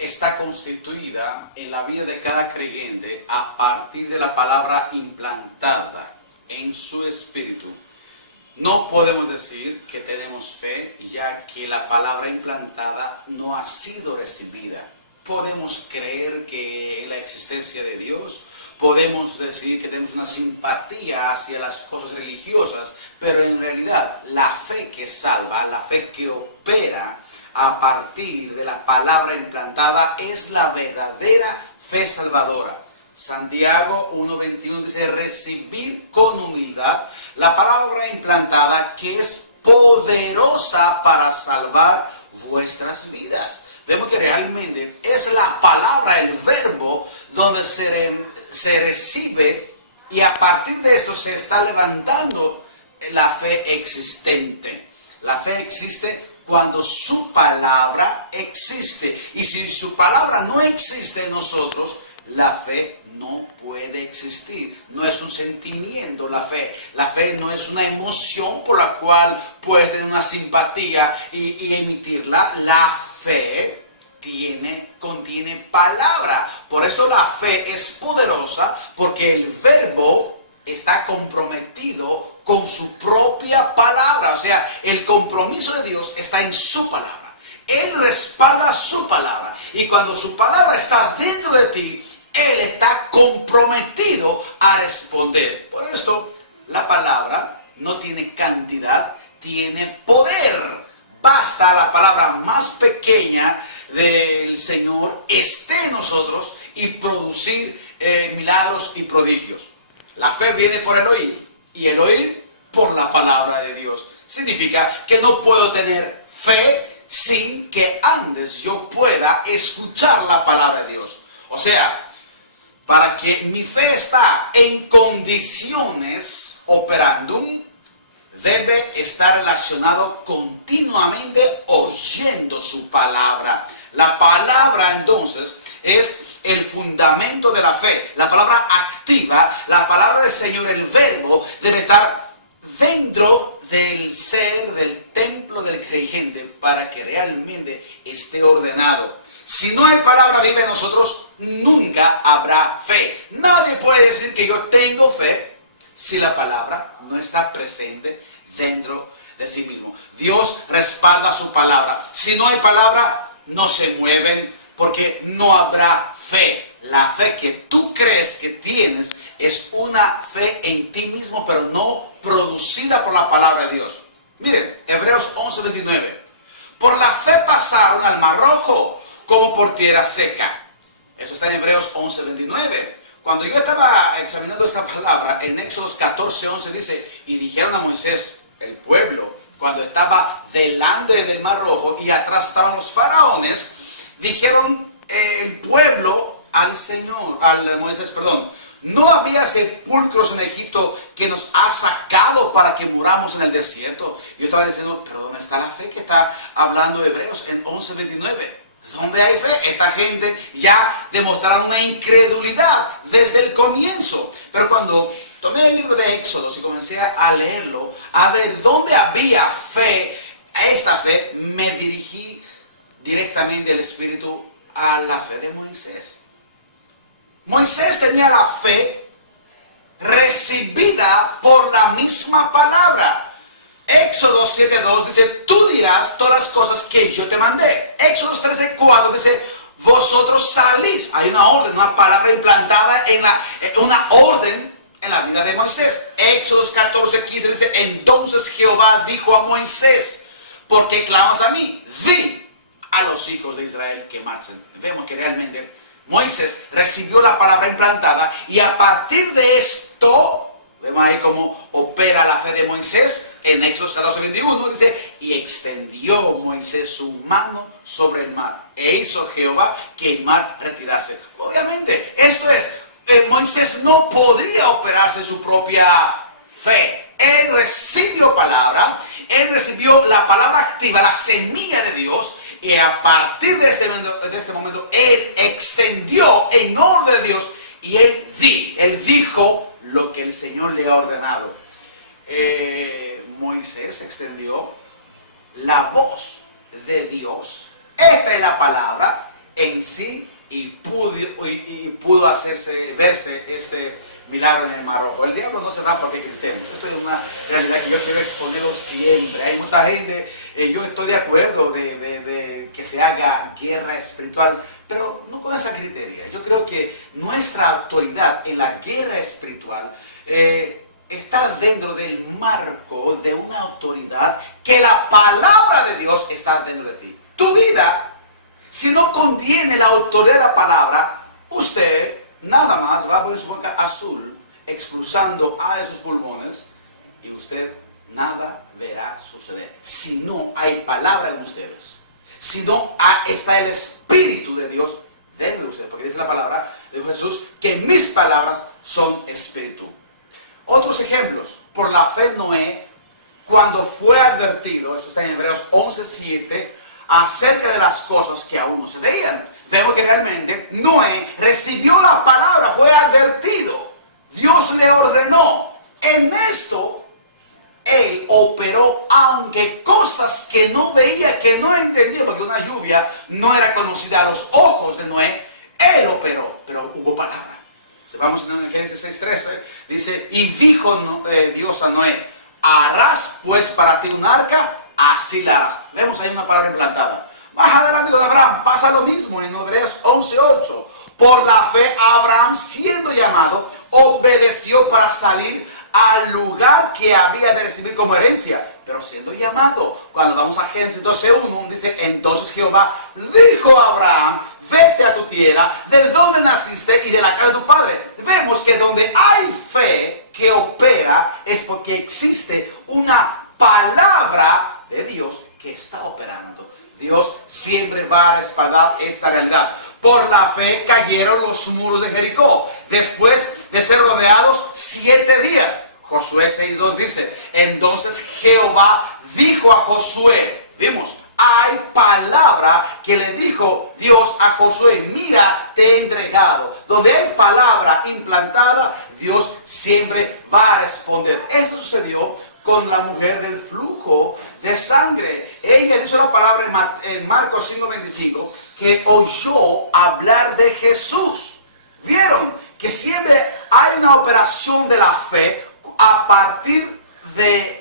fe está constituida en la vida de cada creyente a partir de la palabra implantada en su espíritu. No podemos decir que tenemos fe ya que la palabra implantada no ha sido recibida. Podemos creer que en la existencia de Dios, podemos decir que tenemos una simpatía hacia las cosas religiosas, pero en realidad la fe que salva, la fe que opera a partir de la palabra implantada es la verdadera fe salvadora. Santiago 1:21 dice: recibir con humildad la palabra implantada que es poderosa para salvar vuestras vidas. Vemos que realmente es la palabra, el verbo, donde se recibe, y a partir de esto se está levantando la fe existente. La fe existe cuando su palabra existe. Y si su palabra no existe en nosotros, la fe no puede existir. No es un sentimiento la fe. La fe no es una emoción por la cual puede tener una simpatía y emitirla. La fe contiene palabra. Por esto la fe es poderosa, porque el verbo está comprometido con su propia palabra. O sea, el compromiso de Dios está en su palabra. Él respalda su palabra. Y cuando su palabra está dentro de ti, Él está comprometido a responder. Por esto, la palabra no tiene cantidad, tiene poder. Basta la palabra más pequeña del Señor esté en nosotros y producir milagros y prodigios. La fe viene por el oír, y el oír por la palabra de Dios. Significa que no puedo tener fe sin que antes yo pueda escuchar la palabra de Dios. O sea, para que mi fe está en condiciones operandum, debe estar relacionado continuamente oyendo su palabra. La palabra entonces es el fundamento de la fe. La palabra activa, la palabra del Señor, el verbo, debe estar dentro del ser, del templo del creyente, para que realmente esté ordenado. Si no hay palabra viva en nosotros, nunca habrá fe. Nadie puede decir que yo tengo fe si la palabra no está presente dentro de sí mismo. Dios respalda su palabra. Si no hay palabra, no se mueven, porque no habrá fe. La fe que tú crees que tienes es una fe en ti mismo, pero no producida por la palabra de Dios. Miren, Hebreos 11:29. Por la fe pasaron al Mar Rojo como por tierra seca. Eso está en Hebreos 11:29. Cuando yo estaba examinando esta palabra, en Éxodos 14:11 dice: y dijeron a Moisés, el pueblo, cuando estaba delante del Mar Rojo y atrás estaban los faraones, dijeron el pueblo al Moisés, no había sepulcros en Egipto que nos ha sacado para que muramos en el desierto. Yo estaba diciendo, pero ¿dónde está la fe que está hablando Hebreos en 11:29? ¿Dónde hay fe? Esta gente ya demostraron una incredulidad desde el comienzo. Pero cuando tomé el libro de Éxodos y comencé a leerlo, a ver dónde había fe, a esta fe, me dirigí directamente el Espíritu a la fe de Moisés. Moisés tenía la fe recibida por la misma palabra. Éxodo 7:2 dice: tú dirás todas las cosas que yo te mandé. Éxodo 13:4 dice: vosotros salís. Hay una orden, una palabra implantada una orden en la vida de Moisés. Éxodo 14:15 dice: entonces Jehová dijo a Moisés: ¿por qué clamas a mí? Di a los hijos de Israel que marchen. Vemos que realmente Moisés recibió la palabra implantada, y a partir de esto, vemos ahí cómo opera la fe de Moisés. En Éxodo 14:21 dice: y extendió Moisés su mano sobre el mar, e hizo Jehová que el mar retirase. Obviamente, esto es, Moisés no podría operarse en su propia fe. Él recibió palabra, él recibió la palabra activa, la semilla de Dios, y a partir de este momento, él extendió en orden de Dios, y él dijo lo que el Señor le ha ordenado. Moisés extendió la voz de Dios. Esta es la palabra en en sí y pudo verse este milagro en el Mar Rojo. El diablo no se va porque gritemos. Esto es una realidad que yo quiero exponerlo siempre. Hay mucha gente, yo estoy de acuerdo de que se haga guerra espiritual, pero no con esa criteria. Yo creo que nuestra autoridad en la guerra espiritual está dentro del marco de una autoridad que la palabra de Dios está dentro de ti. Tu vida, si no contiene la autoridad de la palabra, usted nada más va a poner su boca azul, expulsando a esos pulmones, y usted nada verá suceder. Si no hay palabra en ustedes, si no está el Espíritu de Dios dentro de ustedes, porque dice la palabra de Jesús que mis palabras son espíritu. Otros ejemplos: por la fe Noé, cuando fue advertido, eso está en Hebreos 11:7, acerca de las cosas que aún no se veían. Vemos que realmente Noé recibió la palabra, fue advertido, Dios le ordenó. En esto él operó, aunque cosas que no veía, que no entendía, porque una lluvia no era conocida a los ojos de Noé, él operó, pero hubo palabra. Si vamos en Génesis 6:13, dice: y dijo Dios a Noé, harás pues para ti un arca, así la harás. Vemos ahí una palabra implantada. Más adelante con Abraham pasa lo mismo en Hebreos 11:8. Por la fe Abraham, siendo llamado, obedeció para salir al lugar que había de recibir como herencia, pero siendo llamado. Cuando vamos a Génesis 12:1, dice: entonces Jehová dijo a Abraham, vete a tu tierra, de donde naciste y de la casa de tu padre. Vemos que donde hay fe que opera es porque existe una palabra de Dios que está operando. Dios siempre va a respaldar esta realidad. Por la fe cayeron los muros de Jericó, después de ser rodeados 7 días. Josué 6:2 dice: entonces Jehová dijo a Josué, vimos, hay palabra que le dijo Dios a Josué: mira, te he entregado. Donde hay palabra implantada, Dios siempre va a responder. Esto sucedió con la mujer del flujo de sangre. Ella dice la palabra en Marcos 5:25, que oyó hablar de Jesús. Vieron que siempre hay una operación de la fe a partir de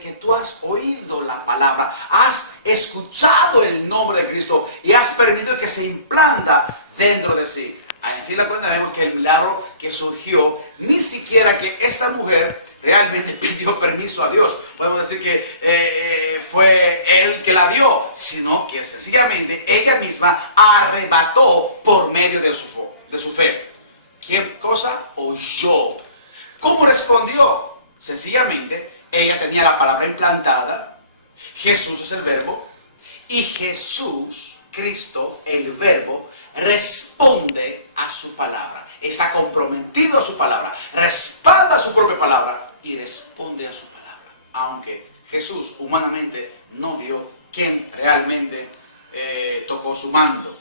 que tú has oído la palabra, has escuchado el nombre de Cristo y has permitido que se implanta dentro de sí. En fin de cuentas vemos que el milagro que surgió, ni siquiera que esta mujer realmente pidió permiso a Dios. Podemos decir que fue él que la dio, sino que sencillamente ella misma arrebató por medio de su fe. ¿Qué cosa? Oyó. ¿Cómo respondió? Sencillamente, ella tenía la palabra implantada. Jesús es el verbo. Y Jesús, Cristo, el verbo, responde a su palabra. Está comprometido a su palabra. Respalda su propia palabra y responde a su palabra. Aunque Jesús humanamente no vio quién realmente tocó su mando.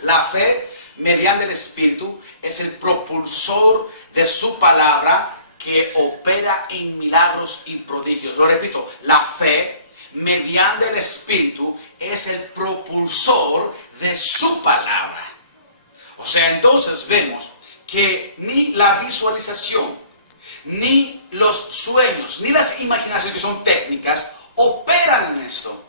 La fe mediante el Espíritu es el propulsor de su palabra que opera en milagros y prodigios. Lo repito, la fe mediante el Espíritu es el propulsor de su palabra. O sea, entonces vemos que ni la visualización, ni los sueños, ni las imaginaciones, que son técnicas, operan en esto.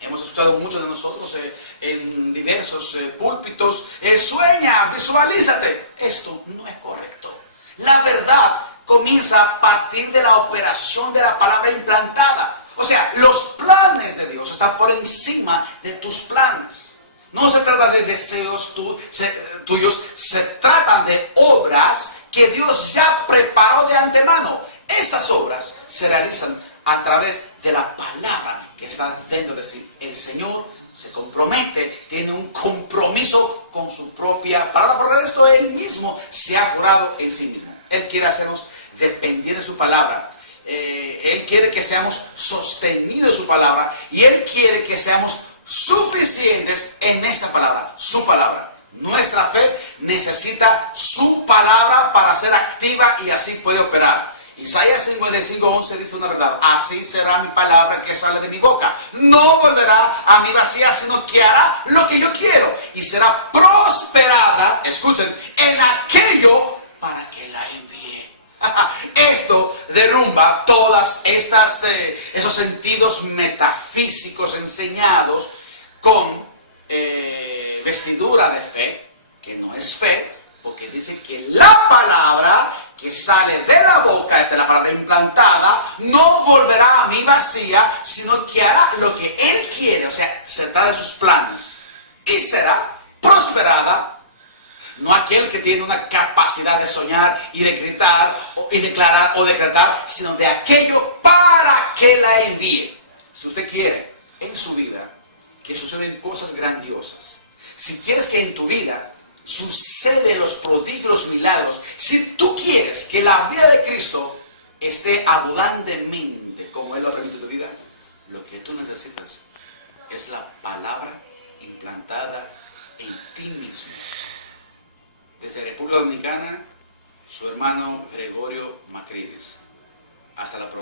Hemos escuchado muchos de nosotros en diversos púlpitos: sueña, visualízate. Esto no es correcto. La verdad comienza a partir de la operación de la palabra implantada. O sea, los planes de Dios están por encima de tus planes. No se trata de deseos tuyos, se trata de obras que Dios ya preparó de antemano. Estas obras se realizan a través de la palabra que está dentro de sí. El Señor se compromete, tiene un compromiso con su propia palabra. Por esto Él mismo se ha jurado en sí mismo. Él quiere hacernos dependientes de su palabra. Él quiere que seamos sostenidos de su palabra. Y Él quiere que seamos suficientes en esta palabra, su palabra. Nuestra fe necesita su palabra para ser activa y así puede operar. Isaías 55:11 dice una verdad: así será mi palabra que sale de mi boca. No volverá a mí vacía, sino que hará lo que yo quiero. Y será prosperada, escuchen, en aquello para que la envíe. Esto derrumba todas esos sentidos metafísicos enseñados con vestidura de fe, que no es fe, porque dice que la palabra que sale de la boca, esta es la palabra implantada, no volverá a mí vacía, sino que hará lo que Él quiere, o sea, se trata de sus planes, y será prosperada. No aquel que tiene una capacidad de soñar y decretar, y declarar o decretar, sino de aquello para que la envíe. Si usted quiere en su vida que suceden cosas grandiosas, si quieres que en tu vida suceden los prodigios, los milagros, si tú quieres que la vida de Cristo esté abundantemente como Él lo permite en tu vida, lo que tú necesitas es la palabra implantada en ti mismo. Desde República Dominicana, su hermano Gregorio Macrides. Hasta la próxima.